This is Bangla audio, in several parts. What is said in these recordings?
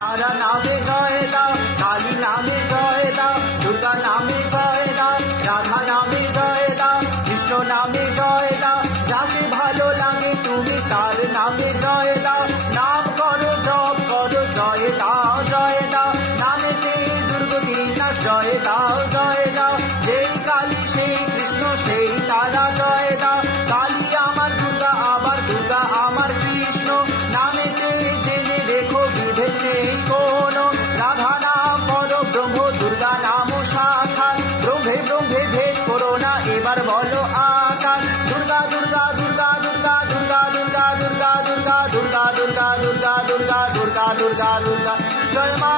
তারা নামে জয় দাও, কালী নামে জয় দাও, দুর্গা নামে জয় দাও, রাধা নামে জয় দাও, কৃষ্ণ নামে জয় দাও, যাকে ভালো লাগে তুমি তার নামে জয় দাও। নাম করো জপ করো জয় দাও জয় দাও, নামেতে দুর্গতি নাশ জয় দাও জয় দাও। যেই কালী সেই কৃষ্ণ সেই তারা জয় দাও। কালী আমার দুর্গা আবার দুর্গা আমার কৃষ্ণ, নামেতে জেনে রেখো বিভেদ নেই কোনো। রাধা নাম বলো ব্রহ্ম, দুর্গা নাম শাখা, ব্রহ্মে ব্রহ্মে ভেদ করো না, এবার বলো আকার। দুর্গা দুর্গা দুর্গা দুর্গা দুর্গা দুর্গা দুর্গা দুর্গা দুর্গা দুর্গা দুর্গা দুর্গা দুর্গা দুর্গা দুর্গা, জয় মা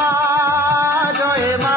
জয় মা।